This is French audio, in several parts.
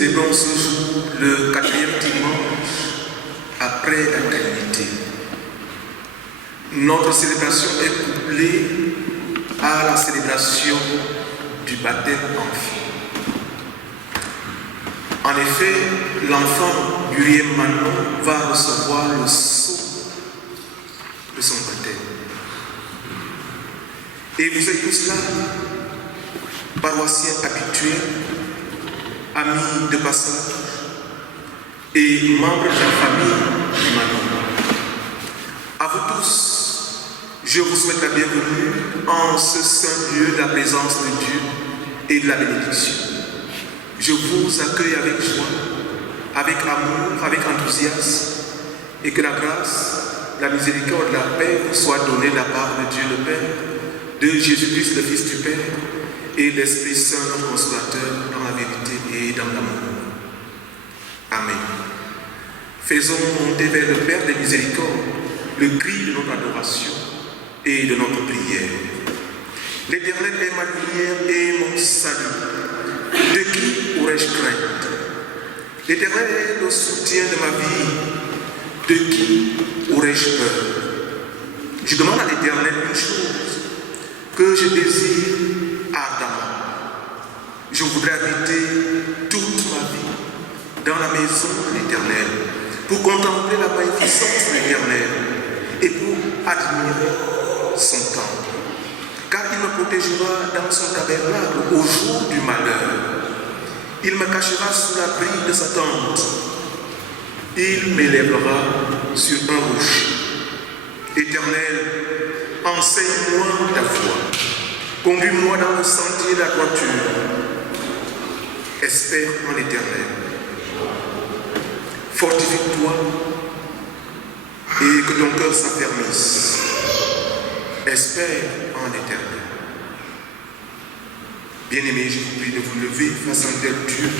célébrons ce jour le 4e dimanche après la Trinité. Notre célébration est couplée à la célébration du baptême enfant. En effet, l'enfant Muriel Manon va recevoir le sceau de son baptême. Et vous êtes tous là, paroissiens habituels, amis de passage et membres de la famille du Manon. À vous tous, je vous souhaite la bienvenue en ce saint lieu de la présence de Dieu et de la bénédiction. Je vous accueille avec joie, avec amour, avec enthousiasme, et que la grâce, la miséricorde et la paix vous soient données de la part de Dieu le Père, de Jésus-Christ le Fils du Père, et l'Esprit Saint, notre consolateur, dans la vérité et dans l'amour. Amen. Faisons monter vers le Père des miséricordes le cri de notre adoration et de notre prière. L'Éternel est ma lumière et mon salut. De qui aurais-je crainte? L'Éternel est le soutien de ma vie. De qui aurais-je peur? Je demande à l'Éternel une chose que je désire ardemment. Je voudrais habiter toute ma vie dans la maison de l'Éternel pour contempler la magnificence de l'Éternel et pour admirer son temple. Car il me protégera dans son tabernacle au jour du malheur. Il me cachera sous l'abri de sa tente. Il m'élèvera sur un rocher. Éternel, enseigne-moi ta voie. Conduis-moi dans le sentier de la droiture. Espère en l'Éternel. Fortifie-toi et que ton cœur s'affermisse. Espère en l'Éternel. Bien-aimés, je vous prie de vous lever face à un tel Dieu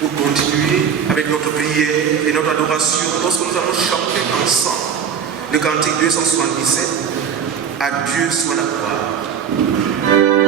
pour continuer avec notre prière et notre adoration lorsque nous allons chanter ensemble le cantique 277. À Dieu soit la gloire. Amen.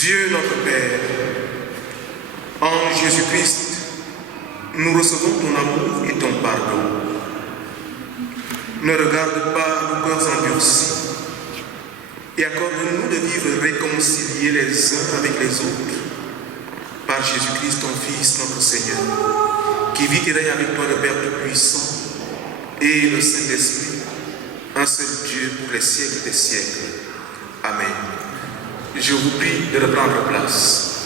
Dieu notre Père, en Jésus-Christ, nous recevons ton amour et ton pardon. Ne regarde pas nos cœurs endurcis et accorde-nous de vivre réconciliés les uns avec les autres par Jésus-Christ, ton Fils, notre Seigneur, qui vit et règne avec toi, le Père Tout-Puissant et le Saint-Esprit, un seul Dieu pour les siècles des siècles. Amen. Je vous prie de reprendre place.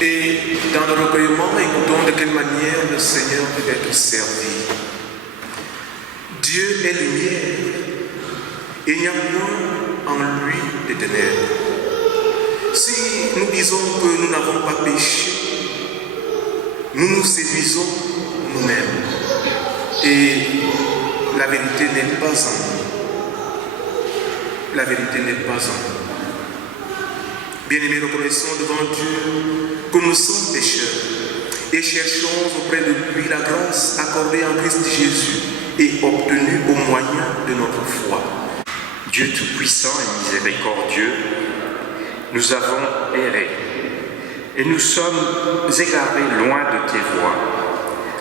Et dans le recueillement, écoutons de quelle manière le Seigneur peut être servi. Dieu est lumière, et il n'y a point en lui de ténèbres. Si nous disons que nous n'avons pas péché, nous nous séduisons nous-mêmes. Et la vérité n'est pas en nous. La vérité n'est pas en nous. Bien-aimés, reconnaissons devant Dieu que nous sommes pécheurs et cherchons auprès de lui la grâce accordée en Christ Jésus et obtenue au moyen de notre foi. Dieu Tout-Puissant et miséricordieux, nous avons erré et nous sommes égarés loin de tes voies,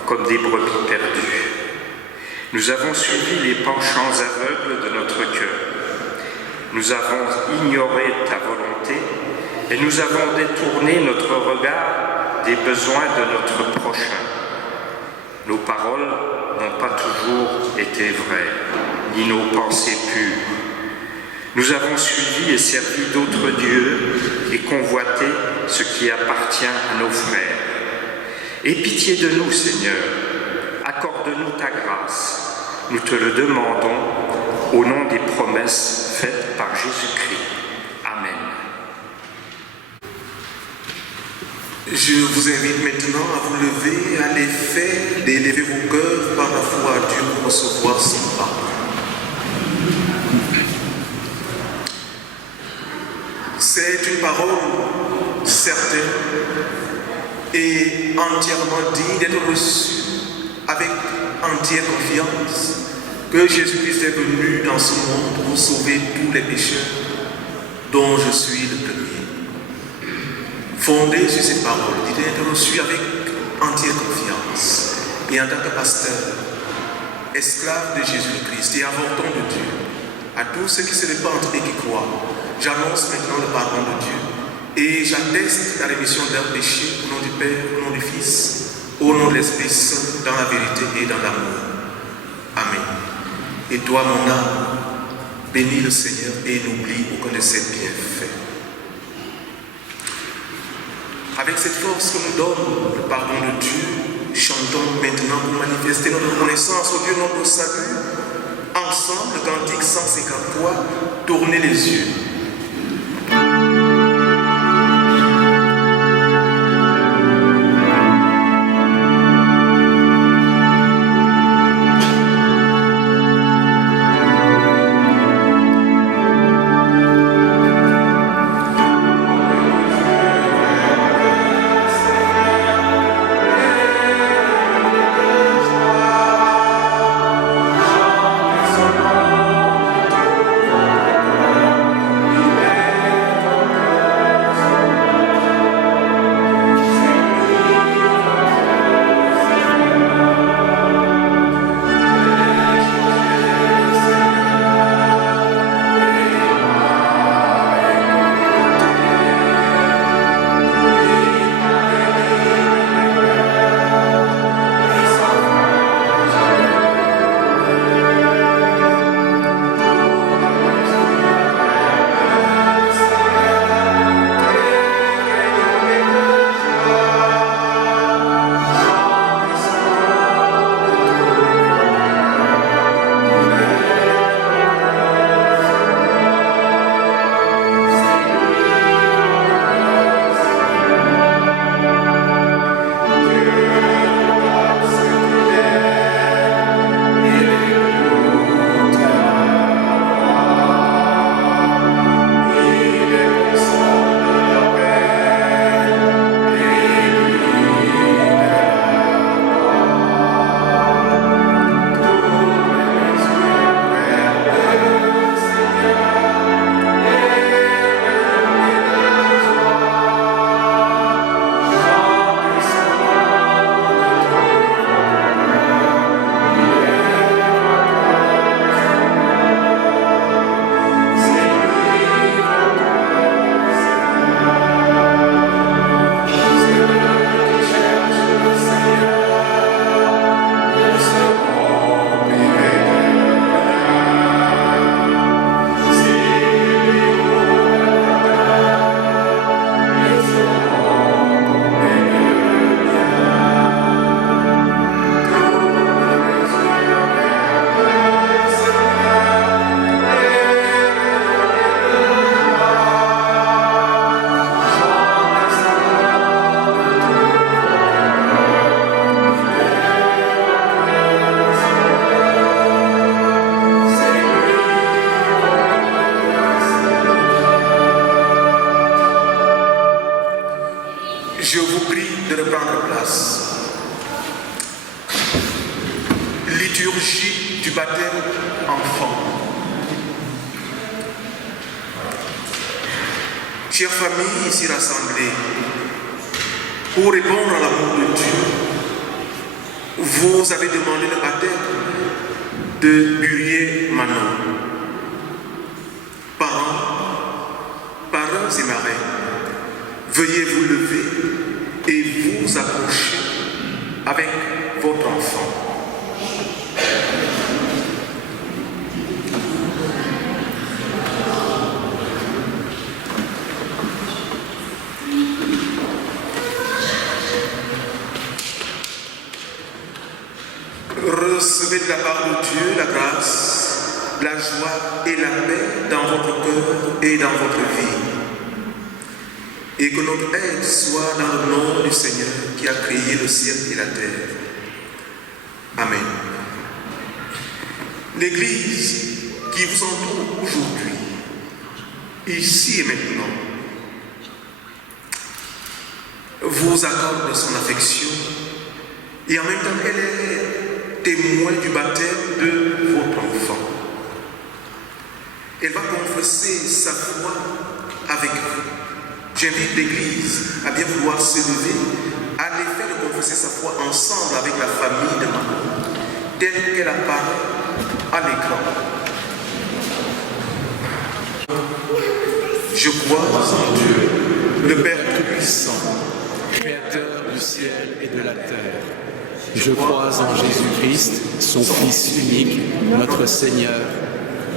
comme des brebis perdues. Nous avons suivi les penchants aveugles de notre cœur. Nous avons ignoré ta volonté et nous avons détourné notre regard des besoins de notre prochain. Nos paroles n'ont pas toujours été vraies, ni nos pensées pures. Nous avons suivi et servi d'autres dieux et convoité ce qui appartient à nos frères. Aie pitié de nous, Seigneur, accorde-nous ta grâce. Nous te le demandons au nom des promesses faites par Jésus-Christ. Amen. Je vous invite maintenant à vous lever, à l'effet d'élever vos cœurs par la foi à Dieu pour recevoir son pardon. C'est une parole certaine et entièrement digne d'être reçue avec entière confiance que Jésus-Christ est venu dans ce monde pour sauver tous les pécheurs, dont je suis le premier. Fondé sur ces paroles, il est reçu avec entière confiance et en tant que pasteur, esclave de Jésus-Christ et avorton de Dieu, à tous ceux qui se répandent et qui croient, j'annonce maintenant le pardon de Dieu et j'atteste la rémission de leurs péchés au nom du Père, au nom du Fils, au nom de l'Esprit Saint, dans la vérité et dans l'amour. Amen. Et toi, mon âme, bénis le Seigneur et n'oublie aucun de ses bienfaits. Avec cette force que nous donne le pardon de Dieu, chantons maintenant pour manifester notre reconnaissance au Dieu notre salut. Ensemble, le cantique 153, tournez les yeux. chère famille ici rassemblée, pour répondre à l'amour de Dieu, vous avez demandé le baptême de Burier Manon. Parents et marraines, veuillez vous lever et vous approcher avec votre enfant. Recevez de la part de Dieu la grâce, la joie et la paix dans votre cœur et dans votre vie. Et que notre aide soit dans le nom du Seigneur qui a créé le ciel et la terre. Amen. L'Église qui vous entoure aujourd'hui, ici et maintenant, vous accorde son affection et en même temps elle est témoin du baptême de votre enfant. Elle va confesser sa foi avec vous. J'invite l'Église à bien vouloir se lever à l'effet de confesser sa foi ensemble avec la famille de Manon, telle qu'elle apparaît à l'écran. Je crois en Dieu, le Père Tout-Puissant, Créateur du ciel et de la terre. Je crois en Jésus-Christ, son Fils unique, notre Seigneur,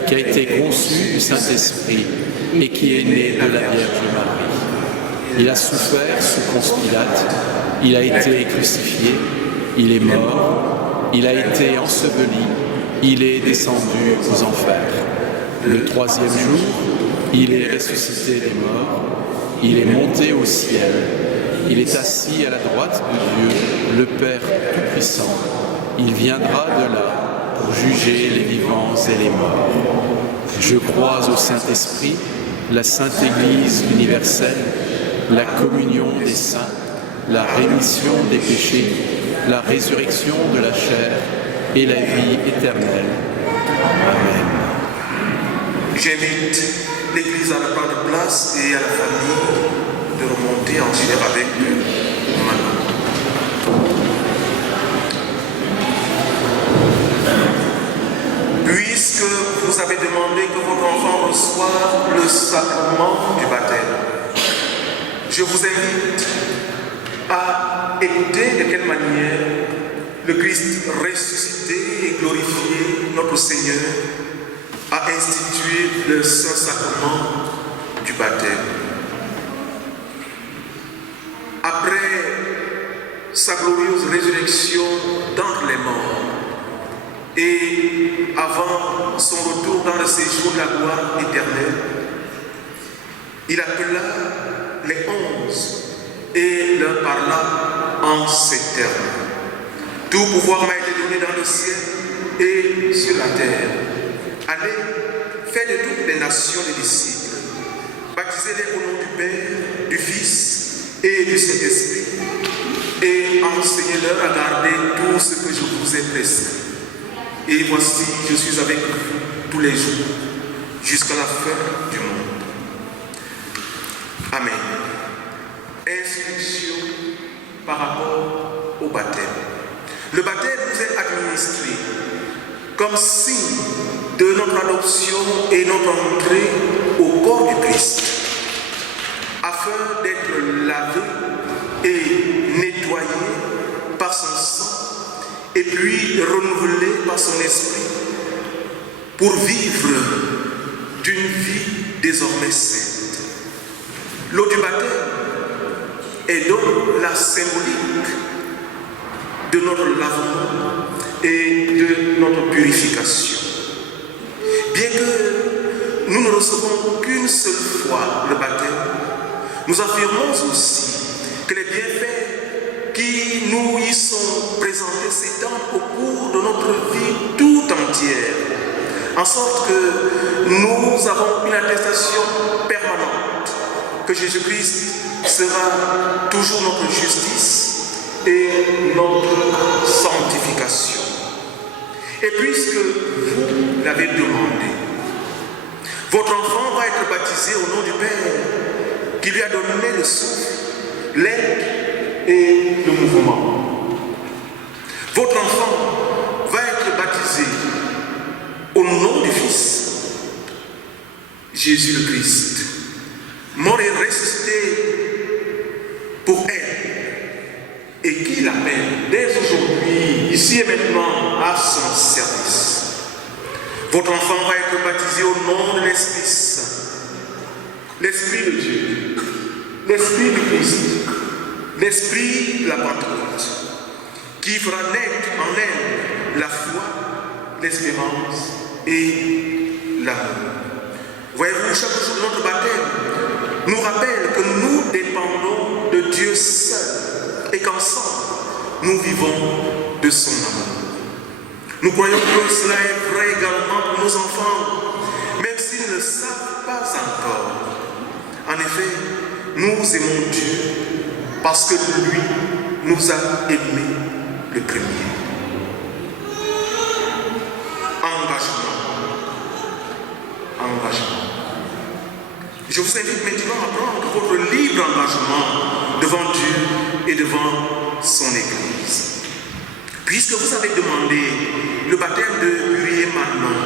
qui a été conçu du Saint-Esprit et qui est né de la Vierge Marie. Il a souffert sous Ponce Pilate, il a été crucifié, il est mort, il a été enseveli, il est descendu aux enfers. Le troisième jour, il est ressuscité des morts, il est monté au ciel, il est assis à la droite de Dieu, le Père Tout-Puissant. Il viendra de là pour juger les vivants et les morts. Je crois au Saint-Esprit, la Sainte Église universelle, la communion des saints, la rémission des péchés, la résurrection de la chair et la vie éternelle. Amen. J'invite l'Église à prendre place et à la famille de remonter en chair avec Manon. Puisque vous avez demandé que votre enfant reçoive le sacrement du baptême, je vous invite à écouter de quelle manière le Christ ressuscité et glorifié, notre Seigneur, a institué le Saint-Sacrement du baptême. Après sa glorieuse résurrection d'entre les morts et avant son retour dans le séjour de la gloire éternelle, il appela les 11 et leur parla en ces termes. Tout pouvoir m'a été donné dans le ciel et sur la terre. Allez, faites de toutes les nations des disciples, baptisez-les au nom du Père, du Fils et du Saint-Esprit, et enseignez-leur à garder tout ce que je vous ai prescrit. Et voici, je suis avec vous tous les jours, jusqu'à la fin du monde. Amen. Instruction par rapport au baptême. Le baptême nous est administré comme signe de notre adoption et notre entrée au corps du Christ, afin d'être lavé et nettoyé par son sang et puis renouvelé par son esprit pour vivre d'une vie désormais sainte. L'eau du baptême est donc la symbolique de notre lavement et de notre purification. Bien que nous ne recevons qu'une seule fois le baptême, nous affirmons aussi que les bienfaits qui nous y sont présentés s'étendent au cours de notre vie tout entière, en sorte que nous avons une attestation permanente que Jésus-Christ sera toujours notre justice et notre sanctification. Et puisque vous l'avez demandé, votre enfant va être baptisé au nom du Père qui lui a donné le souffle, l'aide et le mouvement. Votre enfant va être baptisé au nom du Fils, Jésus le Christ, mort et ressuscité pour elle, et qui l'appelle dès aujourd'hui, ici et maintenant, à son service. Votre enfant va être baptisé au nom de l'Esprit Saint, l'Esprit de Dieu, l'Esprit du Christ, l'Esprit de la Pentecôte, qui fera naître en elle la foi, l'espérance et l'amour. Voyez-vous, chaque jour de notre baptême nous rappelle que nous dépendons de Dieu seul et qu'ensemble nous vivons de son amour. Nous croyons que cela est vrai également pour nos enfants, même s'ils ne le savent pas encore. En effet, nous aimons Dieu parce que lui nous a aimés le premier. Engagement. Je vous invite maintenant à prendre votre libre engagement devant Dieu et devant son Église. Puisque vous avez demandé le baptême de Urié Manon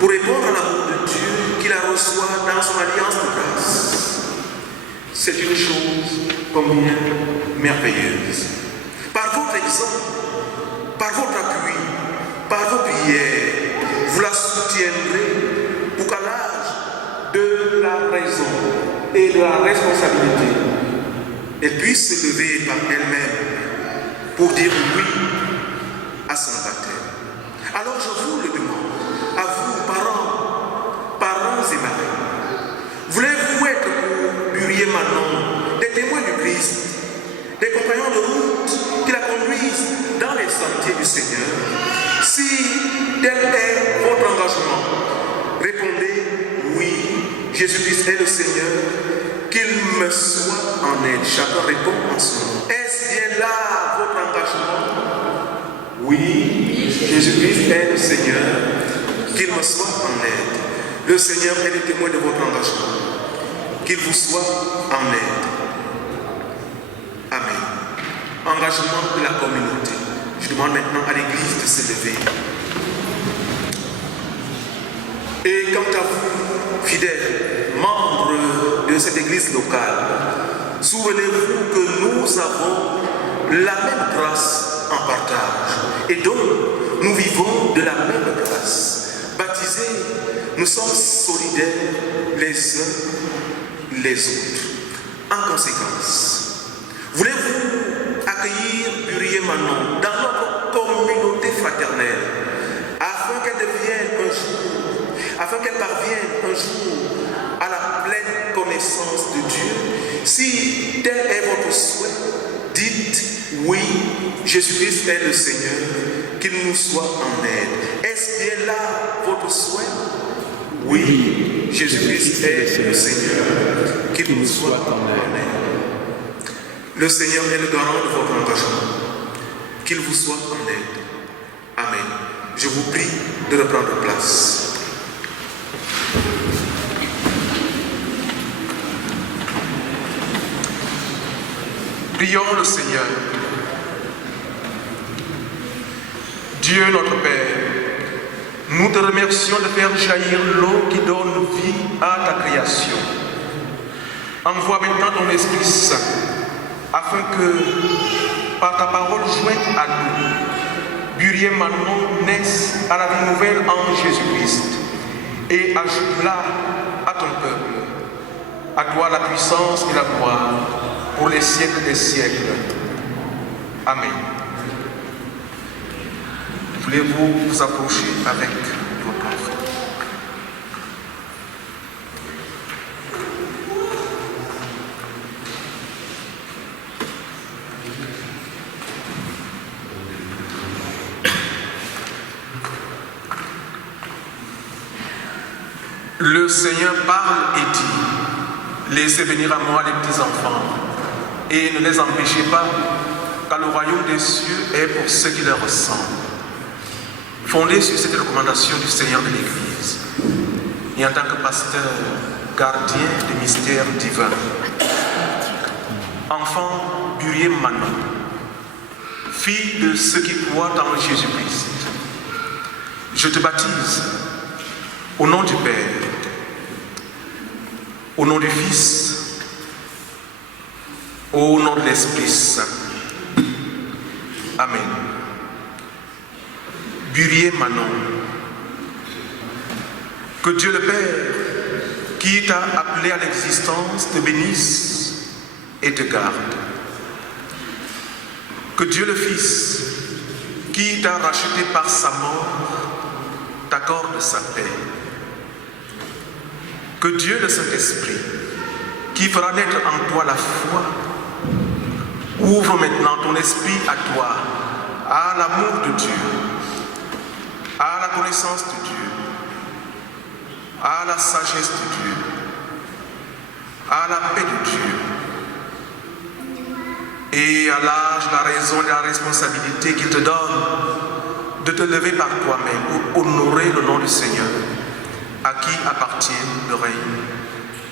pour répondre à l'amour de Dieu qu'il a reçu dans son alliance de grâce, c'est une chose combien merveilleuse. Par votre exemple, par votre appui, par vos prières, vous la soutiendrez pour qu'à l'âge de la raison et de la responsabilité, elle puisse se lever par elle-même pour dire oui à son baptême. Alors je vous le demande, à vous, parents et marraines, voulez-vous être pour Urié Manon des témoins du Christ, des compagnons de route qui la conduisent dans les sentiers du Seigneur? Si tel est votre engagement, répondez oui, Jésus-Christ est le Seigneur, qu'il me soit en aide. Chacun répond en son nom. Est-ce bien là votre engagement? Oui, Jésus-Christ est le Seigneur, qu'il me soit en aide. Le Seigneur est le témoin de votre engagement, qu'il vous soit en aide. Amen. Engagement de la communauté. Je demande maintenant à l'Église de se lever. Et quant à vous, fidèles, membres de cette Église locale, souvenez-vous que nous avons la même grâce en partage. Et donc, nous vivons de la même grâce. Baptisés, nous sommes solidaires les uns les autres. En conséquence, voulez-vous accueillir Urié Manon dans notre communauté fraternelle afin qu'elle devienne un jour, afin qu'elle parvienne un jour à la pleine connaissance de Dieu? Si tel est votre souhait, dites oui, Jésus-Christ est le Seigneur, qu'il nous soit en aide. Est-ce bien là votre souhait? Oui, Jésus-Christ est le Seigneur, qu'il nous soit en aide. Le Seigneur est le garant de votre engagement, qu'il vous soit en aide. Amen. Je vous prie de reprendre place. Prions le Seigneur. Dieu notre Père, nous te remercions de faire jaillir l'eau qui donne vie à ta création. Envoie maintenant ton Esprit Saint, afin que, par ta parole jointe à nous, Urié Manon naisse à la vie nouvelle en Jésus-Christ et ajoute-la à ton peuple. À toi la puissance et la gloire pour les siècles des siècles. Amen. Voulez-vous vous approcher avec votre enfant? Le Seigneur parle et dit: laissez venir à moi les petits enfants et ne les empêchez pas, car le royaume des cieux est pour ceux qui leur ressemblent. Fondé sur cette recommandation du Seigneur de l'Église, et en tant que pasteur, gardien des mystères divins. Enfant Burier Manon, fille de ceux qui croient en Jésus-Christ, je te baptise au nom du Père, au nom du Fils, au nom de l'Esprit Saint. Amen. Burier Manon, que Dieu le Père, qui t'a appelé à l'existence, te bénisse et te garde. Que Dieu le Fils, qui t'a racheté par sa mort, t'accorde sa paix. Que Dieu le Saint-Esprit, qui fera naître en toi la foi, ouvre maintenant ton esprit à toi, à l'amour de Dieu, à la connaissance de Dieu, à la sagesse de Dieu, à la paix de Dieu, et à l'âge, la raison et la responsabilité qu'il te donne de te lever par toi-même pour honorer le nom du Seigneur, à qui appartiennent le règne,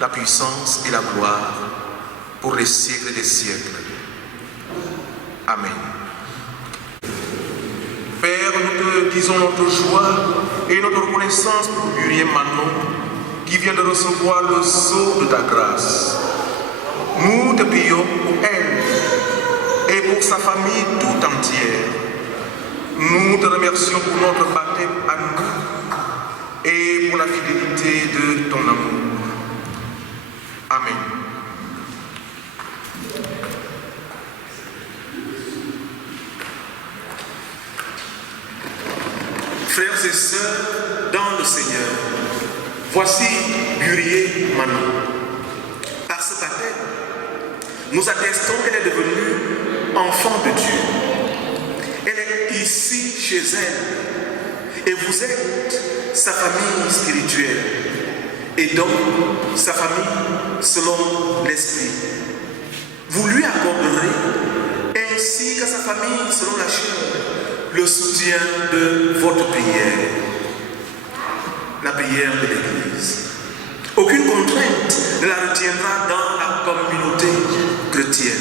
la puissance et la gloire pour les siècles des siècles. Amen. Père, nous te disons notre joie et notre reconnaissance pour Burier Manon, qui vient de recevoir le sceau de ta grâce. Nous te prions pour elle et pour sa famille tout entière. Nous te remercions pour notre baptême à nous et pour la fidélité de ton amour. Amen. Frères et sœurs dans le Seigneur, voici Burier Manon. Par ce baptême, nous attestons qu'elle est devenue enfant de Dieu. Elle est ici chez elle et vous êtes sa famille spirituelle et donc sa famille selon l'Esprit. Vous lui accorderez ainsi qu'à sa famille selon la chair le soutien de votre prière, la prière de l'Église. Aucune contrainte ne la retiendra dans la communauté chrétienne.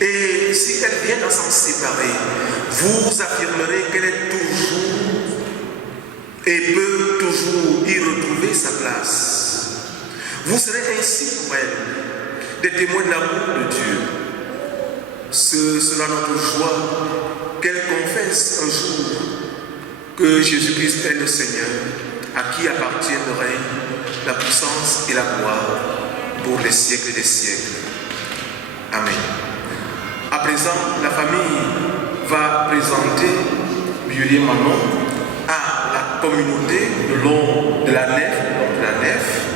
Et si elle vient à s'en séparer, vous affirmerez qu'elle est toujours et peut toujours y retrouver sa place. Vous serez ainsi pour elle des témoins de l'amour de Dieu. Ce sera notre joie qu'elle confesse un jour que Jésus-Christ est le Seigneur, à qui appartient le règne, la puissance et la gloire pour les siècles des siècles. Amen. À présent, la famille va présenter Burier Manon à la communauté le long de la nef.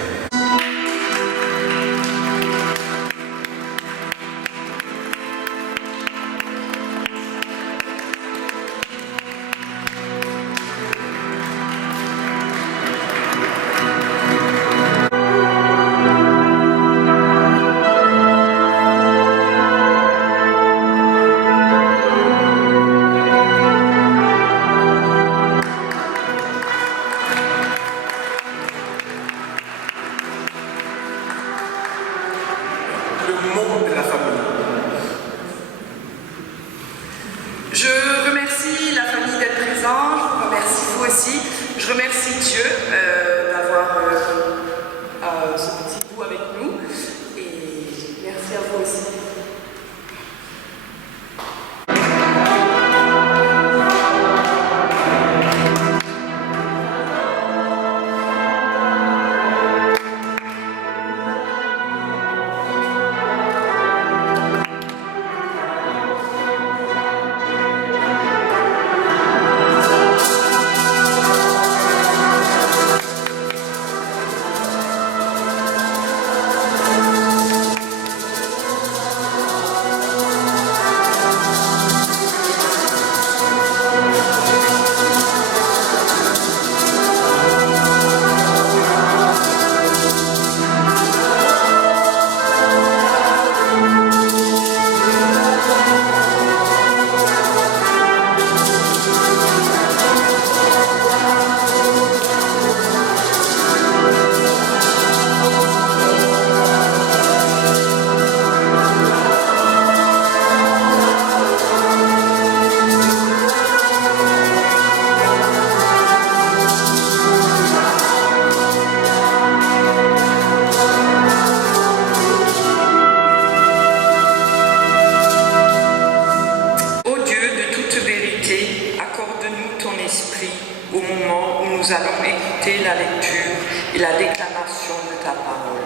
écouter la lecture et la déclamation de ta parole.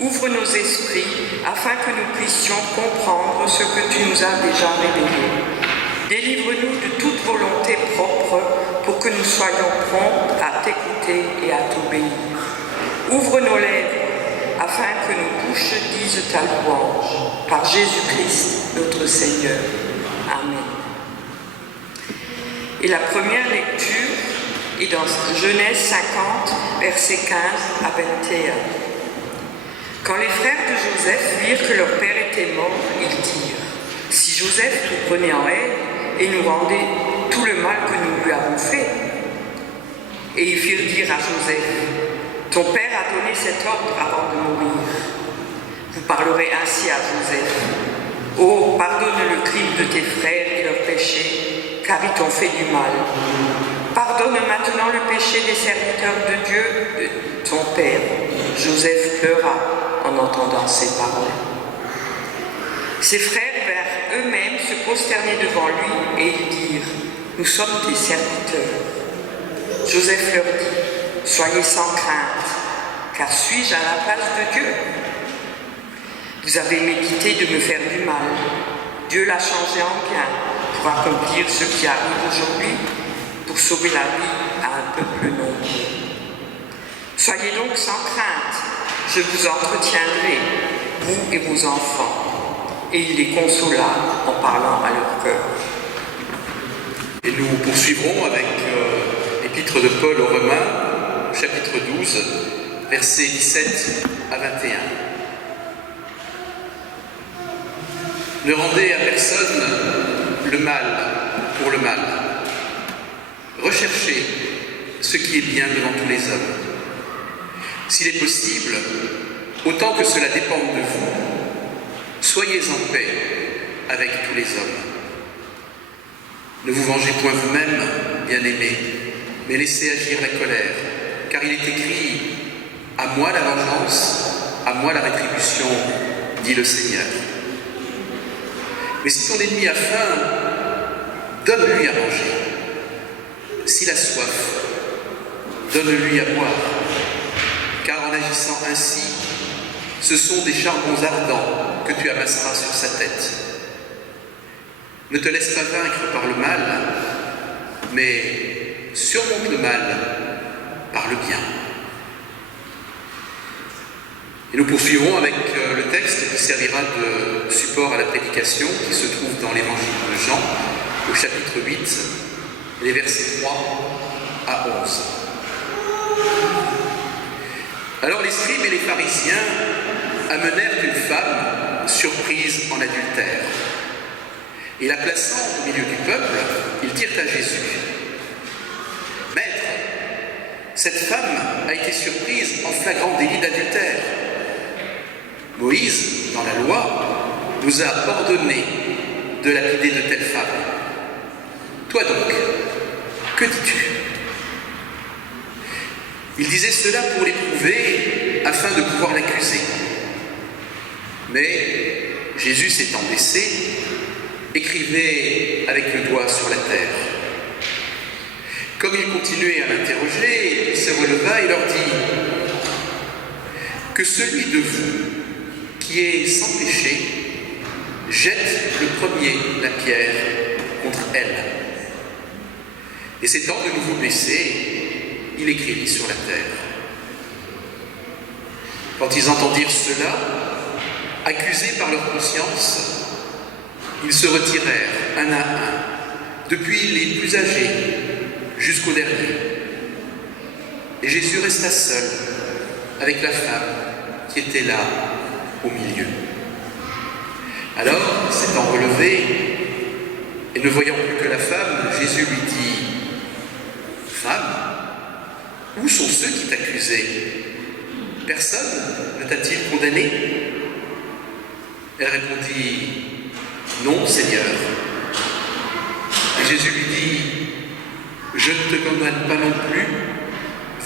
Ouvre nos esprits afin que nous puissions comprendre ce que tu nous as déjà révélé. Délivre-nous de toute volonté propre pour que nous soyons prompts à t'écouter et à t'obéir. Ouvre nos lèvres afin que nos bouches disent ta louange. Par Jésus-Christ, notre Seigneur. Amen. Et la première lecture est dans Genèse 50, versets 15 à 21. Quand les frères de Joseph virent que leur père était mort, ils dirent : « Si Joseph nous prenait en haine et nous rendait tout le mal que nous lui avons fait. » Et ils firent dire à Joseph : « Ton père a donné cet ordre avant de mourir. Vous parlerez ainsi à Joseph : Oh, pardonne le crime de tes frères et leurs péchés, car ils t'ont fait du mal. Pardonne maintenant le péché des serviteurs de Dieu, de ton père. » Joseph pleura en entendant ces paroles. Ses frères vinrent eux-mêmes se prosterner devant lui et ils dirent : « Nous sommes tes serviteurs. » Joseph leur dit : « Soyez sans crainte, car suis-je à la place de Dieu ? Vous avez médité de me faire du mal. Dieu l'a changé en bien pour accomplir ce qui arrive aujourd'hui, pour sauver la vie à un peuple nombreux. Soyez donc sans crainte, je vous entretiendrai, vous et vos enfants. » Et il les consola en parlant à leur cœur. Et nous poursuivrons avec l'épître de Paul aux Romains, chapitre 12, versets 17 à 21. Ne rendez à personne le mal pour le mal. Recherchez ce qui est bien devant tous les hommes. S'il est possible, autant que cela dépende de vous, soyez en paix avec tous les hommes. Ne vous vengez point vous-même, bien-aimés, mais laissez agir la colère, car il est écrit : « À moi la vengeance, à moi la rétribution, dit le Seigneur. » Mais si ton ennemi a faim, donne-lui à manger. S'il a soif, donne-lui à boire. Car en agissant ainsi, ce sont des charbons ardents que tu amasseras sur sa tête. Ne te laisse pas vaincre par le mal, mais surmonte le mal par le bien. Et nous poursuivrons avec le texte qui servira de support à la prédication, qui se trouve dans l'évangile de Jean, au chapitre 8, les versets 3 à 11. Alors les scribes et les pharisiens amenèrent une femme surprise en adultère. Et la plaçant au milieu du peuple, ils dirent à Jésus : « Maître, cette femme a été surprise en flagrant délit d'adultère. Moïse, dans la loi, nous a ordonné de lapider de telles femmes. Toi donc, que dis-tu » Il disait cela pour l'éprouver, afin de pouvoir l'accuser. Mais Jésus s'étant baissé, écrivait avec le doigt sur la terre. Comme il continuait à l'interroger, il se releva et leur dit : « Que celui de vous qui est sans péché jette le premier la pierre contre elle. » Et s'étant de nouveau baissé, il écrivit sur la terre. Quand ils entendirent cela, accusés par leur conscience, ils se retirèrent un à un, depuis les plus âgés jusqu'au dernier. Et Jésus resta seul avec la femme qui était là au milieu. Alors, s'étant relevé et ne voyant plus que la femme, Jésus lui dit : « Femme, où sont ceux qui t'accusaient ? Personne ne t'a-t-il condamné ? » Elle répondit : « Non, Seigneur. » Et Jésus lui dit : « Je ne te condamne pas non plus,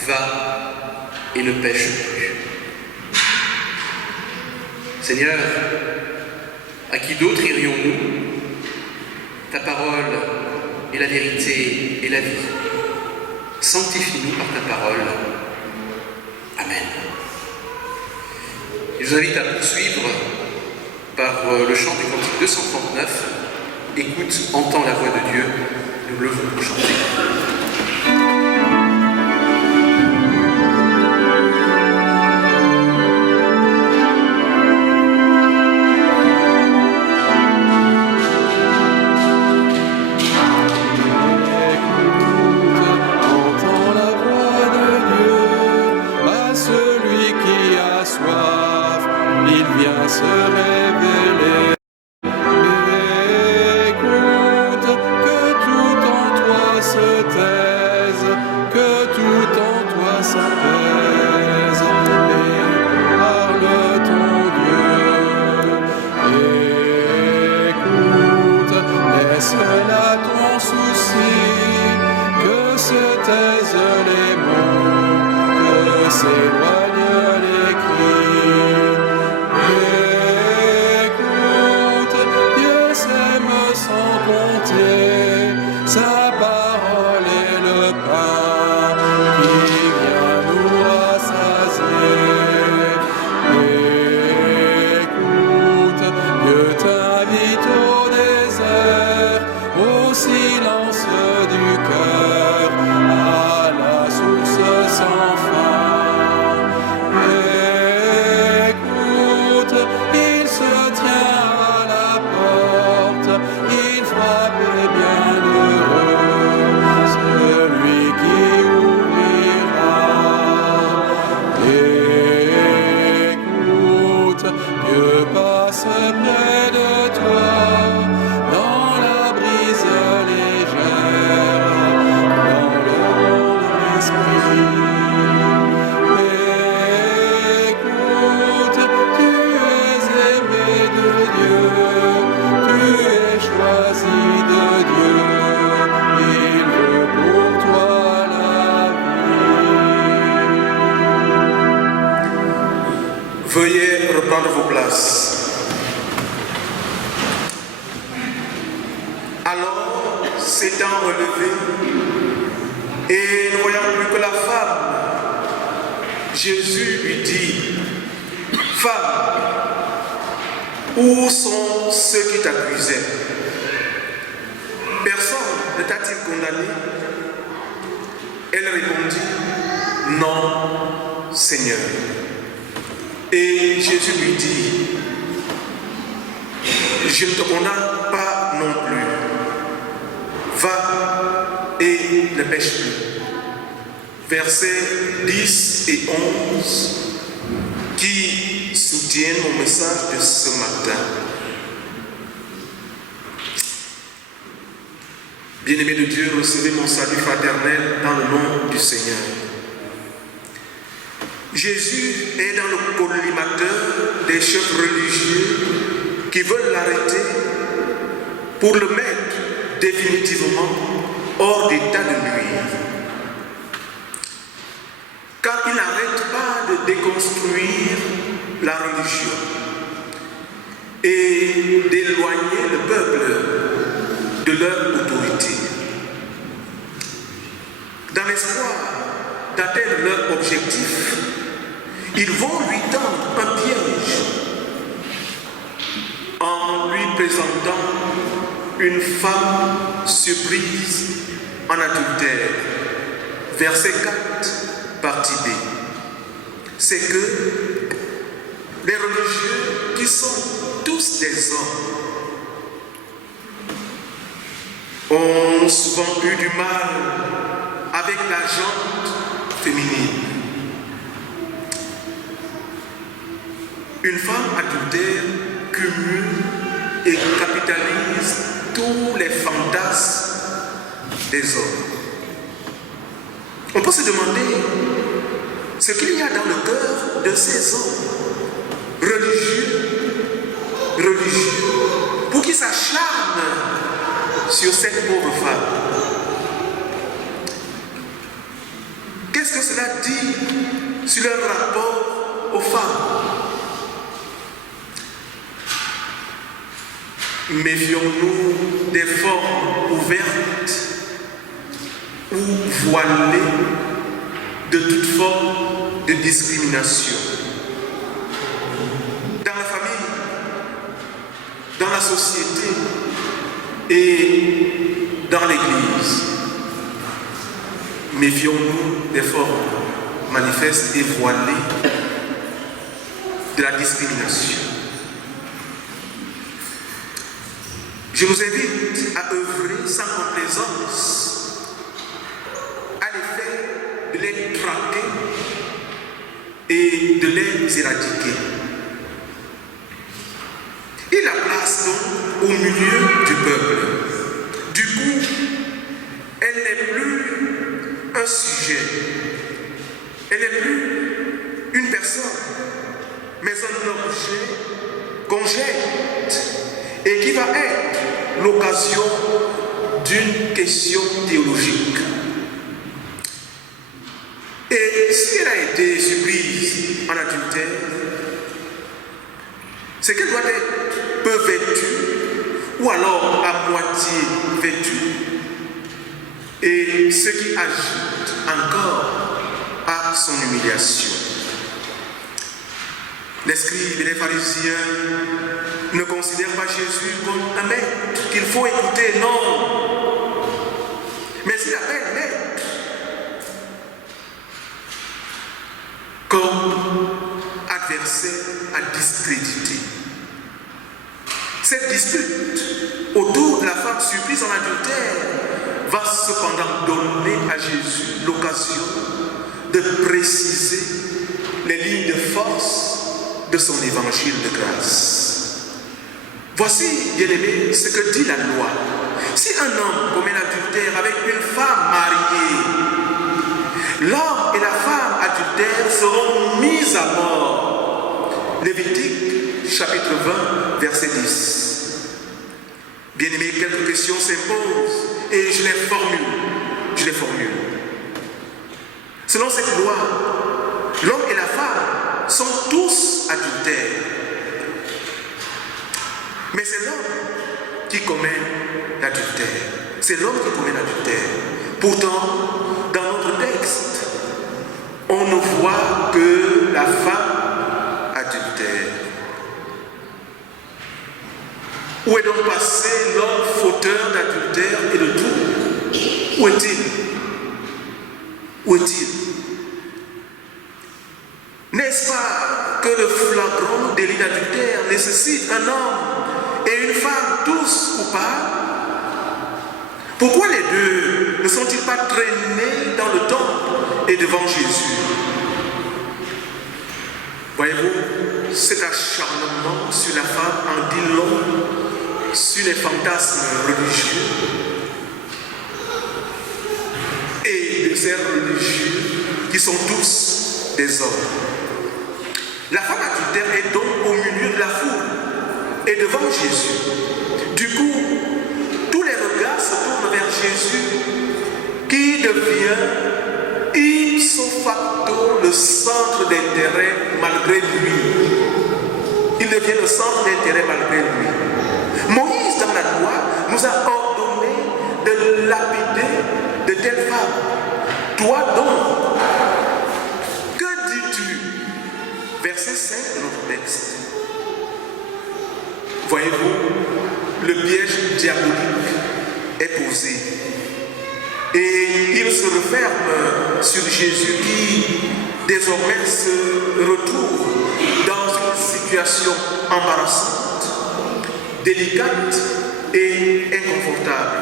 va et ne pêche plus. » Seigneur, à qui d'autre irions-nous ? Ta parole est la vérité et la vie. sanctifie-nous par ta parole. Amen. Je vous invite à poursuivre par le chant du cantique 239. Écoute, entends la voix de Dieu. Nous levons pour chanter. Se révéler. Écoute, que tout en toi se taise, que tout en toi s'apaise, et parle ton Dieu. Écoute, laisse là ton souci, que se taisent les mots, que s'éloignent les cris. Sans compter, sa parole est le pain qui vient nous rassasier. Écoute, Dieu t'invite au désert, au silence du cœur, à la source sans fin. Écoute, il se tient à la porte. Il frappe et bien heureux celui qui ouvrira. Écoute, Dieu passe près de toi dans la brise légère, dans le vent de l'esprit. Écoute, tu es aimé de Dieu, tu es choisi de Dieu, il veut pour toi la vie. Veuillez reprendre vos places. Alors, s'étant relevé, et ne voyant plus que la femme, Jésus lui dit, « Femme, où sont ceux qui t'accusaient? Personne ne t'a-t-il condamné? » Elle répondit, « Non, Seigneur. » Et Jésus lui dit, « Je ne te condamne pas non plus. Va et ne pêche plus. » Versets 10 et 11 qui soutiennent mon message de ce matin. Bien-aimés de Dieu, recevez mon salut fraternel dans le nom du Seigneur. Jésus est dans le collimateur des chefs religieux qui veulent l'arrêter pour le mettre définitivement hors d'état de nuire. Car il n'arrête pas de déconstruire la religion et d'éloigner le peuple de leur autorité. Dans l'espoir d'atteindre leur objectif, ils vont lui tendre un piège en lui présentant une femme surprise en adultère. Verset 4, partie B. C'est que les religieux, qui sont tous des hommes, ont souvent eu du mal avec la gente féminine. Une femme adultère cumule et capitalise tous les fantasmes des hommes. On peut se demander ce qu'il y a dans le cœur de ces hommes religieux, pour qu'ils s'acharnent sur cette pauvre femme. Qu'est-ce que cela dit sur leur rapport aux femmes? Méfions-nous des formes ouvertes ou voilé de toute forme de discrimination. Dans la famille, dans la société et dans l'Église. Méfions-nous des formes manifestes et voilées de la discrimination. Je vous invite à œuvrer sans complaisance à l'effet de les traquer et de les éradiquer. Il la place donc au milieu du peuple. Du coup, elle n'est plus un sujet, elle n'est plus une personne, mais un objet qu'on jette et qui va être l'occasion d'une question théologique. Et si elle a été surprise en adultère, c'est qu'elle doit être peu vêtue ou alors à moitié vêtue, et ce qui ajoute encore à son humiliation. Les scribes et les pharisiens ne considèrent pas Jésus comme un maître qu'il faut écouter, non. Mais il appelle maître comme adversaire à discréditer. Cette dispute autour de la femme surprise en adultère va cependant donner à Jésus l'occasion de préciser les lignes de force de son évangile de grâce. Voici, bien-aimés, ce que dit la loi. Si un homme commet l'adultère avec une femme mariée, l'homme et la femme adultères seront mis à mort. Lévitique, chapitre 20, verset 10. Bien-aimés, quelques questions s'imposent et je les formule. Selon cette loi, l'homme et la femme sont tous adultères. Mais c'est l'homme qui commet l'adultère. C'est l'homme qui commet l'adultère. Pourtant, dans notre texte, on ne voit que la femme adultère. Où est donc passé l'homme fauteur d'adultère et de tout? Où est-il? Où est-il? N'est-ce pas que le flagrant délit d'adultère nécessite un homme et une femme tous coupables? Pourquoi les deux ne sont-ils pas traînés dans le temple et devant Jésus? Voyez-vous, cet acharnement sur la femme en dit long sur les fantasmes religieux et de ces religieux qui sont tous des hommes. La femme adultère est donc au milieu de la foule et devant Jésus. Du coup, tous les regards se tournent vers Jésus qui devient ipso facto le centre d'intérêt malgré lui. Il devient le centre d'intérêt malgré lui. Moïse, dans la loi, nous a ordonné de lapider de telles femmes. Toi donc, que dis-tu? Verset 5 de notre texte. Voyez-vous, le piège diabolique est posé. Et il se referme sur Jésus qui, désormais, se retrouve dans une situation embarrassante, délicate et inconfortable.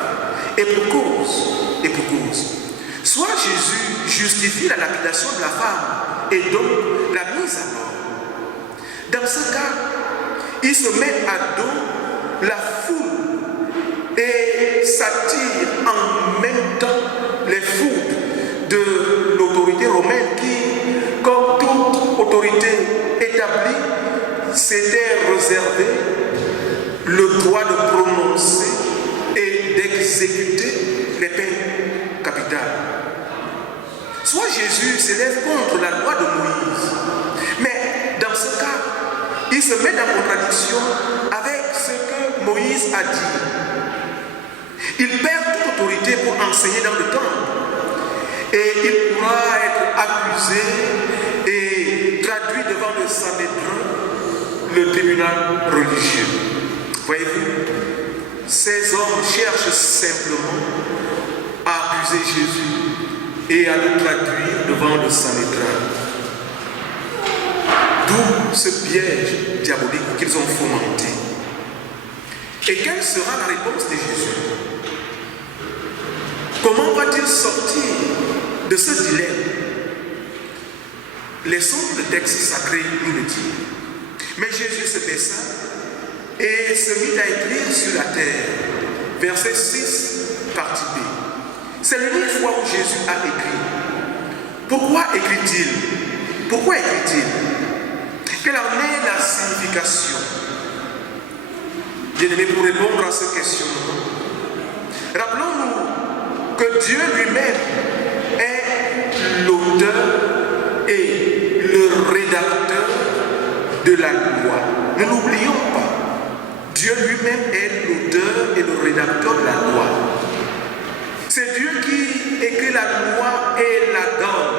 Et pour cause. Soit Jésus justifie la lapidation de la femme et donc la mise à mort. Dans ce cas, il se met à dos la foule et s'attire en même temps les foudres de l'autorité romaine qui, comme toute autorité établie, s'était réservé le droit de prononcer et d'exécuter les peines capitales. Soit Jésus s'élève contre la loi de Moïse, mais dans ce cas, il se met en contradiction avec ce que Moïse a dit. Il perd toute autorité pour enseigner dans le temple et il pourra être accusé et traduit devant le Sanhédrin, le tribunal religieux. Voyez-vous, ces hommes cherchent simplement à accuser Jésus et à le traduire devant le Sanhédrin. D'où ce piège diabolique qu'ils ont fomenté. Et quelle sera la réponse de Jésus? Comment va-t-il sortir de ce dilemme? Laissons le texte sacré nous le dire. Mais Jésus se baissa et se mit à écrire sur la terre. Verset 6, partie B. C'est l'unique fois où Jésus a écrit. Pourquoi écrit-il? Pourquoi écrit-il? Quelle en est la signification? Bien-aimés, pour répondre à ce questionnement, rappelons-nous que Dieu lui-même est l'auteur et le rédacteur de la loi. Ne l'oublions pas. Dieu lui-même est l'auteur et le rédacteur de la loi. C'est Dieu qui écrit la loi et la donne.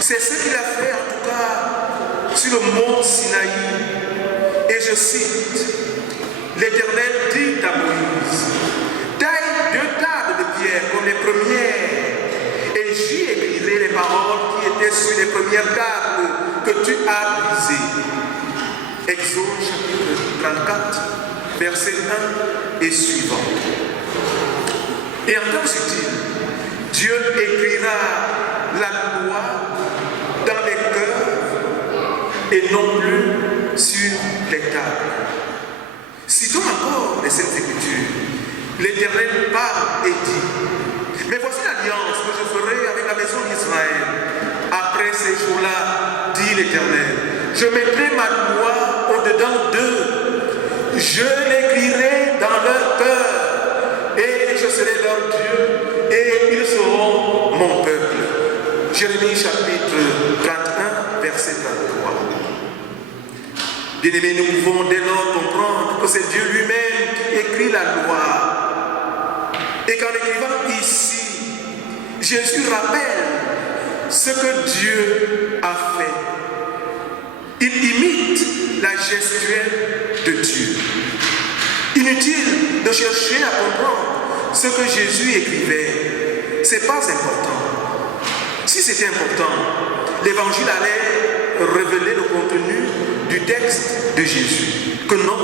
C'est ce qu'il a fait en tout cas sur le mont Sinaï. Et je cite, l'Éternel dit à Moïse, taille 2 tables de pierre comme les premières, et j'y écrirai les paroles qui étaient sur les premières tables que tu as brisées. Exode chapitre 34, verset 1 et suivant. Et encore subtil, Dieu écrira la loi dans les cœurs et non plus sur les tables. Citons encore les Saintes Écritures. L'Éternel parle et dit, mais voici l'alliance que je ferai avec la maison d'Israël. Après ces jours-là, dit l'Éternel, je mettrai ma loi au-dedans d'eux. Je l'écrirai dans leur cœur et je serai leur Dieu et ils seront mon peuple. Jérémie chapitre 31, verset 33. Bien-aimés, nous pouvons dès lors comprendre que c'est Dieu lui-même qui écrit la loi. Et qu'en écrivant ici, Jésus rappelle ce que Dieu a fait. Il imite la gestuelle de Dieu. Inutile de chercher à comprendre ce que Jésus écrivait. Ce n'est pas important. Si c'était important, l'évangile allait révéler le contenu du texte de Jésus. Que non.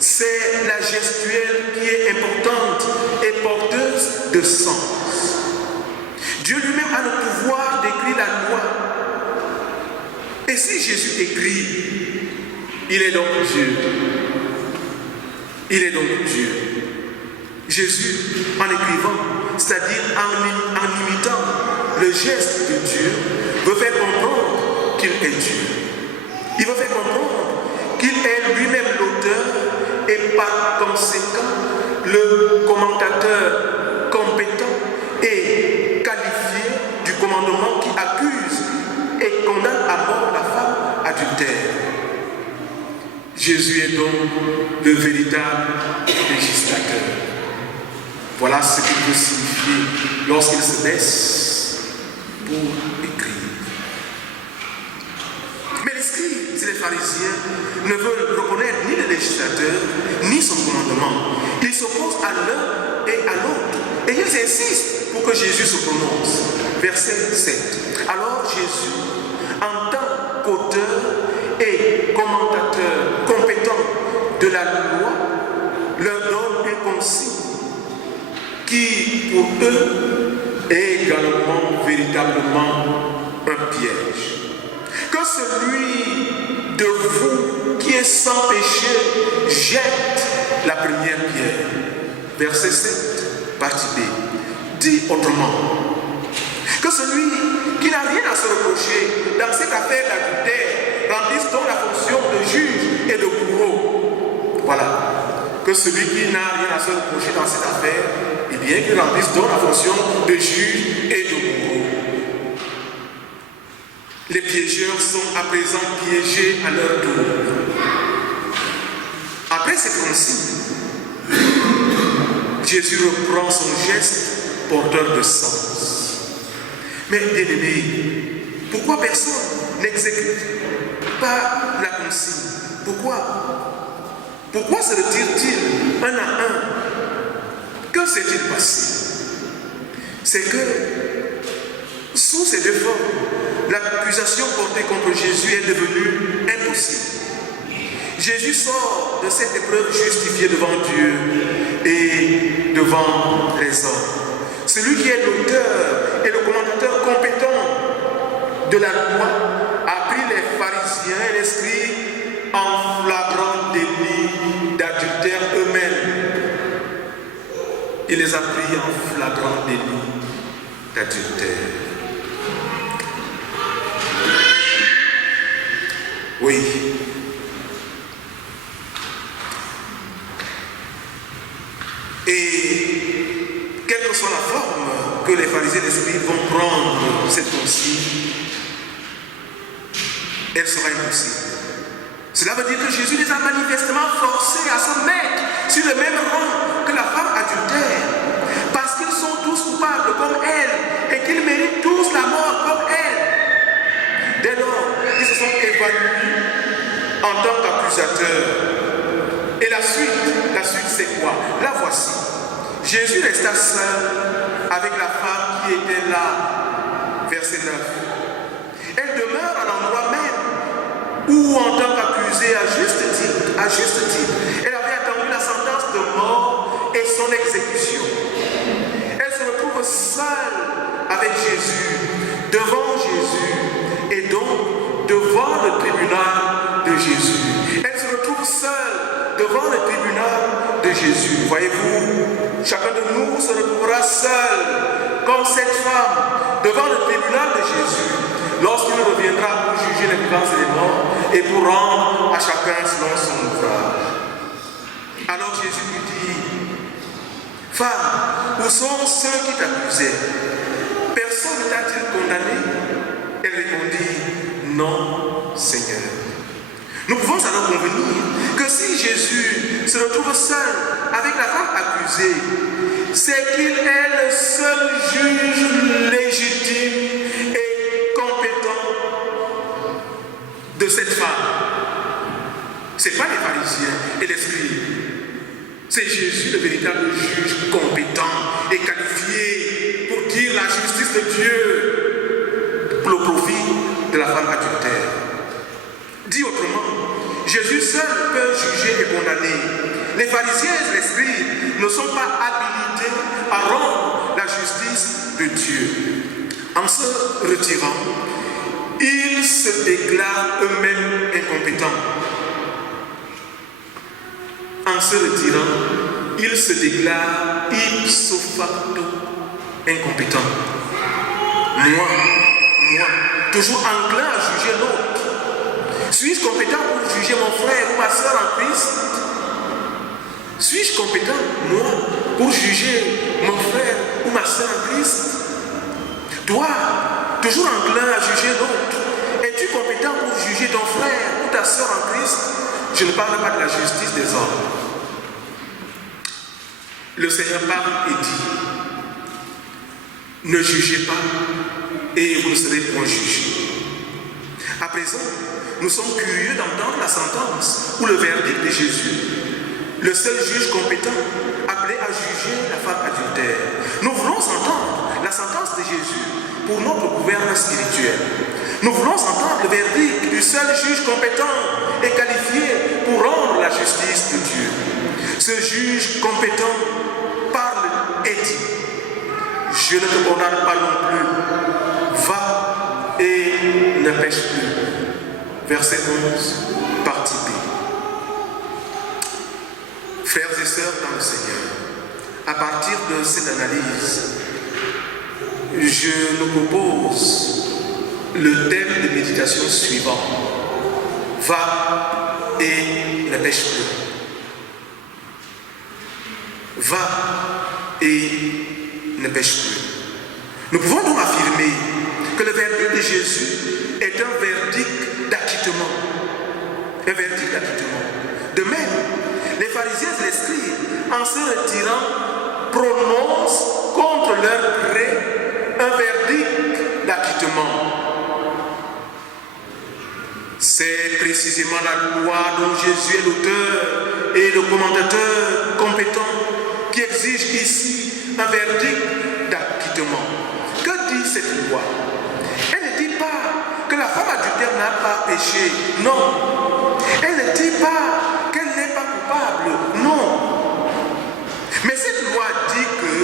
C'est la gestuelle qui est importante et porteuse de sens. Dieu lui-même a le pouvoir d'écrire la loi. Et si Jésus écrit, il est donc Dieu. Il est donc Dieu. Jésus, en écrivant, c'est-à-dire en imitant le geste de Dieu, veut faire comprendre qu'il est Dieu. Il veut faire comprendre qu'il est lui-même l'auteur et par conséquent le commentateur compétent et qualifié du commandement qui accuse et condamne à mort la femme adultère. Jésus est donc le véritable législateur. Voilà ce qu'il veut signifier lorsqu'il se baisse pour écrire. Mais les scribes et les pharisiens ne veulent reconnaître ni le législateur, ni son commandement. Ils s'opposent à l'un et à l'autre. Et ils insistent pour que Jésus se prononce. Verset 7. Alors Jésus, en tant qu'auteur et commentateur compétent de la loi, leur donne une consigne qui, pour eux, est également véritablement un piège. Que celui de vous qui est sans péché jette la première pierre. Verset 7, partie B. Dit autrement, que celui qui n'a rien à se reprocher dans cette affaire d'adultère remplisse donc la fonction de juge et de bourreau. Voilà. Que celui qui n'a rien à se reprocher dans cette affaire, eh bien, qu'il remplisse donc la fonction de juge et de bourreau. Les piégeurs sont à présent piégés à leur tour. Après ces consignes, Jésus reprend son geste porteur de sens. Mais bien aimé, pourquoi personne n'exécute pas la consigne? Pourquoi se retire-t-il un à un? Que s'est-il passé? C'est que sous ces deux formes, l'accusation portée contre Jésus est devenue impossible. Jésus sort de cette épreuve justifié devant Dieu et devant les hommes. Celui qui est l'auteur et le commentateur compétent de la loi a pris les pharisiens et les scribes en flagrant délit d'adultère eux-mêmes. Il les a pris en flagrant délit d'adultère. Oui. Et quelle que soit la forme que les pharisiens et les scribes vont prendre cette consigne, elle sera impossible. Cela veut dire que Jésus les a manifestement forcés à se mettre sur le même rang que la femme adultère, parce qu'ils sont tous coupables comme elle et qu'ils méritent tous la mort comme elle. Dès lors, ils se sont évanouis en tant qu'accusateurs. Et la suite c'est quoi? La voici. Jésus resta seul avec la femme qui était là. Verset 9. Elle demeure à l'endroit même où, en tant qu'accusée à juste titre, elle avait attendu la sentence de mort et son exécution. Elle se retrouve seule avec Jésus, devant Jésus, et donc devant le tribunal de Jésus. Elle se retrouve seule devant le tribunal de Jésus. Voyez-vous, chacun de nous se retrouvera seul, comme cette femme, devant le tribunal de Jésus, lorsqu'il reviendra pour juger les vivants et les morts et pour rendre à chacun selon son ouvrage. Alors Jésus lui dit: Femme, où sont ceux qui t'accusaient? Personne ne t'a-t-il condamné? Elle répondit: Non, Seigneur. Nous pouvons alors convenir que si Jésus se retrouve seul avec la femme accusée, c'est qu'il est le seul juge légitime et compétent de cette femme. Ce n'est pas les pharisiens et les scribes. C'est Jésus, le véritable juge compétent et qualifié pour dire la justice de Dieu pour le profit de la femme adultère. Dit autrement, Jésus seul peut juger et condamner. Les pharisiens et les scribes ne sont pas habilités à rendre la justice de Dieu. En se retirant, ils se déclarent eux-mêmes incompétents. En se retirant, ils se déclarent ipso facto incompétents. Moi, toujours enclin à juger l'autre. Suis-je compétent pour juger mon frère ou ma soeur en Christ? Suis-je compétent, moi, pour juger mon frère ou ma soeur en Christ? Toi, toujours enclin à juger l'autre, es-tu compétent pour juger ton frère ou ta soeur en Christ? Je ne parle pas de la justice des hommes. Le Seigneur parle et dit: ne jugez pas et vous ne serez point jugés. À présent, nous sommes curieux d'entendre la sentence ou le verdict de Jésus, le seul juge compétent appelé à juger la femme adultère. Nous voulons entendre la sentence de Jésus pour notre gouvernance spirituelle. Nous voulons entendre le verdict du seul juge compétent et qualifié pour rendre la justice de Dieu. Ce juge compétent parle et dit: je ne te condamne pas non plus, va et ne pêche plus. Verset 11, partie B. Frères et sœurs dans le Seigneur, à partir de cette analyse, je nous propose le thème de méditation suivant: va et ne pêche plus. Va et ne pêche plus. Nous pouvons donc affirmer que le verdict de Jésus est un verdict d'acquittement. Un verdict d'acquittement. De même, les pharisiens et les scribes, en se retirant, prononcent contre leur gré un verdict d'acquittement. C'est précisément la loi dont Jésus est l'auteur et le commentateur compétent qui exige ici un verdict d'acquittement. Que dit cette loi? Elle ne dit pas que la femme adultère n'a pas péché, non. Elle ne dit pas qu'elle n'est pas coupable, non. Mais cette loi dit que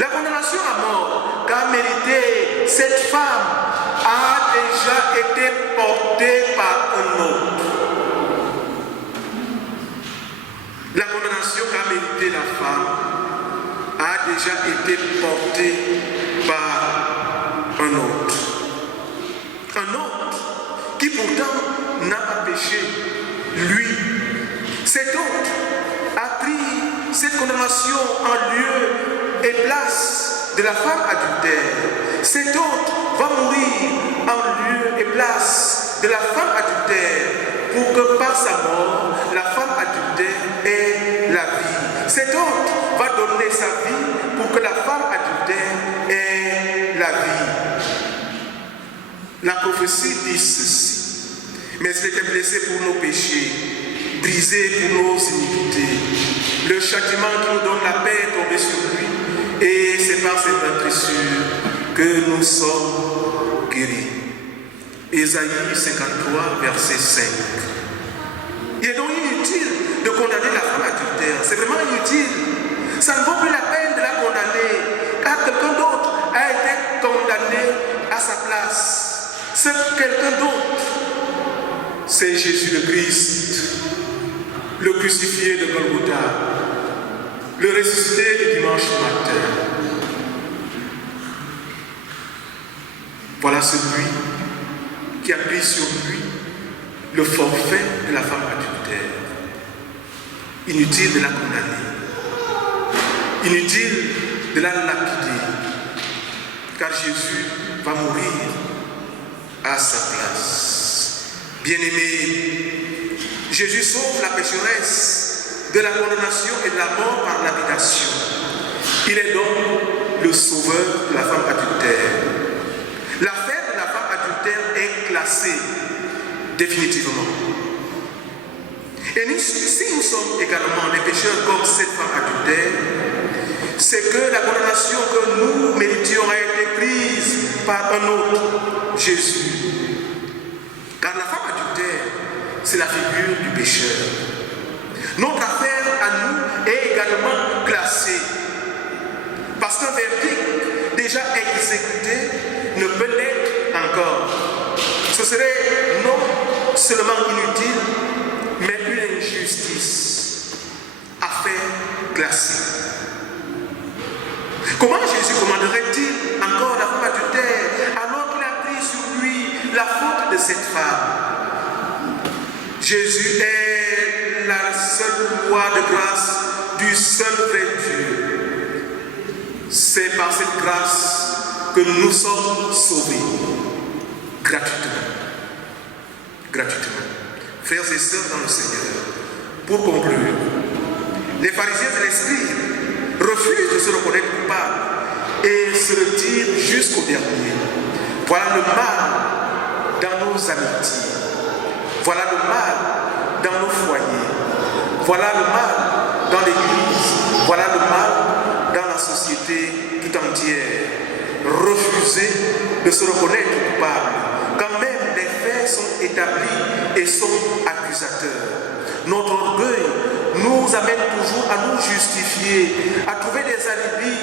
la condamnation à mort qu'a méritée cette femme a déjà été portée par un autre. La condamnation qu'a méritée la femme a déjà été portée par un autre. Un autre qui pourtant n'a pas péché. Lui, cet autre a pris cette condamnation en lieu et place de la femme adultère. Cet autre va mourir en lieu et place de la femme adultère pour que par sa mort, la femme adultère ait la vie. Cet autre va donner sa vie pour que la femme adultère ait la vie. La prophétie dit ceci. Mais il était blessé pour nos péchés, brisé pour nos iniquités. Le châtiment qui nous donne la paix est tombé sur lui, et c'est par cette meurtrissure que nous sommes guéris. Ésaïe 53, verset 5. Il est donc inutile de condamner la femme adultère. C'est vraiment inutile. Ça ne vaut plus la peine de la condamner, car quelqu'un d'autre a été condamné à sa place. C'est quelqu'un d'autre. C'est Jésus le Christ, le crucifié de Golgotha, le ressuscité du dimanche matin. Voilà celui qui a pris sur lui le forfait de la femme adultère. Inutile de la condamner, inutile de la lapider, car Jésus va mourir à sa place. Bien-aimé, Jésus sauve la pécheresse de la condamnation et de la mort par l'habitation. Il est donc le sauveur de la femme adultère. L'affaire de la femme adultère est classée définitivement. Et si nous sommes également des pécheurs comme cette femme adultère, c'est que la condamnation que nous méritions a été prise par un autre, Jésus. Car la femme adultère, c'est la figure du pécheur. Notre affaire à nous est également classée. Parce qu'un verdict déjà exécuté ne peut l'être encore. Ce serait non seulement inutile, mais une injustice. Affaire classée. Comment Jésus commanderait-il encore la femme adultère alors qu'il a pris sur lui la faute de cette femme? Jésus est la seule loi de grâce du seul vrai Dieu. C'est par cette grâce que nous sommes sauvés gratuitement. Gratuitement. Frères et sœurs dans le Seigneur, pour conclure, les pharisiens et les scribes refusent de se reconnaître coupables et se retirent jusqu'au dernier. Voilà le mal dans nos amitiés. Voilà le mal dans nos foyers. Voilà le mal dans l'Église. Voilà le mal dans la société tout entière. Refuser de se reconnaître coupable, quand même les faits sont établis et sont accusateurs. Notre orgueil nous amène toujours à nous justifier, à trouver des alibis,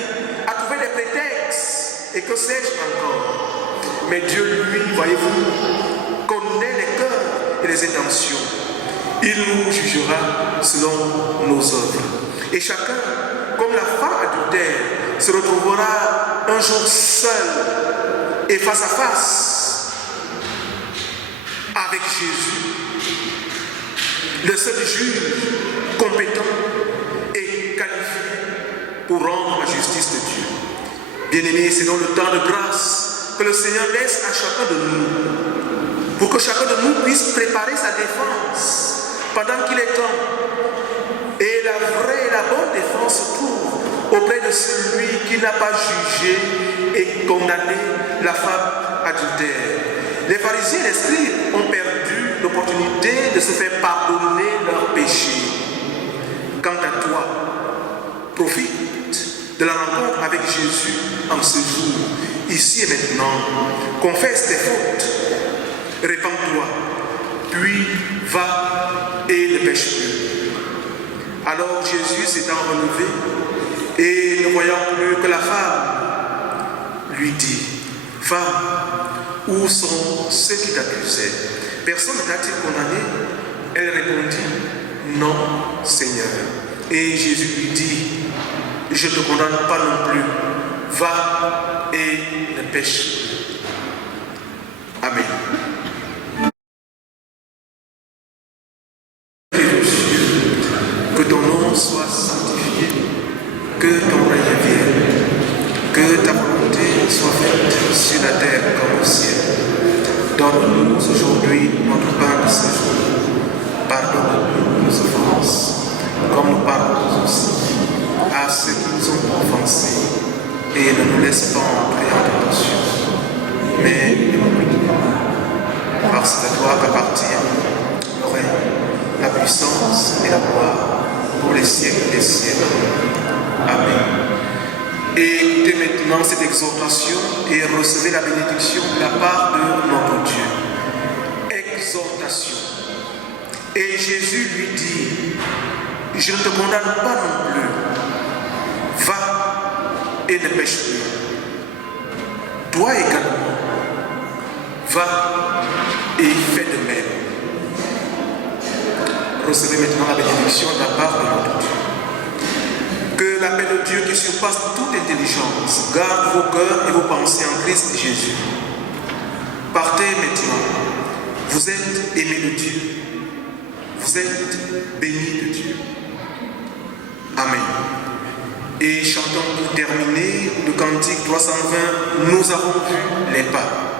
à trouver des prétextes, et que sais-je encore. Mais Dieu, lui, voyez-vous, connaît les cœurs et les intentions. Il nous jugera selon nos œuvres. Et chacun, comme la femme adultère, se retrouvera un jour seul et face à face avec Jésus, le seul juge compétent et qualifié pour rendre la justice de Dieu. Bien-aimés, c'est dans le temps de grâce que le Seigneur laisse à chacun de nous, pour que chacun de nous puisse préparer sa défense pendant qu'il est temps. Et la vraie et la bonne défense se trouve auprès de celui qui n'a pas jugé et condamné la femme adultère. Les pharisiens et les scribes ont perdu l'opportunité de se faire pardonner leurs péchés. Quant à toi, profite de la rencontre avec Jésus en ce jour, ici et maintenant. Confesse tes fautes, répands-toi, puis va et ne pêche plus. Alors Jésus s'étant relevé et ne voyant plus que la femme, lui dit: Femme, où sont ceux qui t'accusaient? Personne ne t'a-t-il condamné? Elle répondit: Non, Seigneur. Et Jésus lui dit: Je ne te condamne pas non plus. Va et ne pêche plus. Amen. Que ton nom soit sanctifié, que ton règne vienne, que ta volonté soit faite sur la terre comme au ciel. Donne-nous aujourd'hui notre pain de ce jour. Pardonne-nous nos offenses, comme nous pardonnons aussi à ceux qui nous ont offensés. Et ne nous laisse pas entrer en tentation, mais parce que toi t'appartient le règne, la puissance et la gloire pour les siècles des siècles. Amen. Et écoutez maintenant cette exhortation et recevez la bénédiction de la part de notre Dieu. Exhortation. Et Jésus lui dit: Je ne te condamne pas non plus. Va et ne pêche plus. Toi également, va et fais de même. Recevez maintenant la bénédiction de la part de notre Dieu. Que la paix de Dieu qui surpasse toute intelligence garde vos cœurs et vos pensées en Christ Jésus. Partez maintenant. Vous êtes aimés de Dieu. Vous êtes bénis de Dieu. Amen. Et chantons pour terminer le cantique 320, nous avons vu les pas.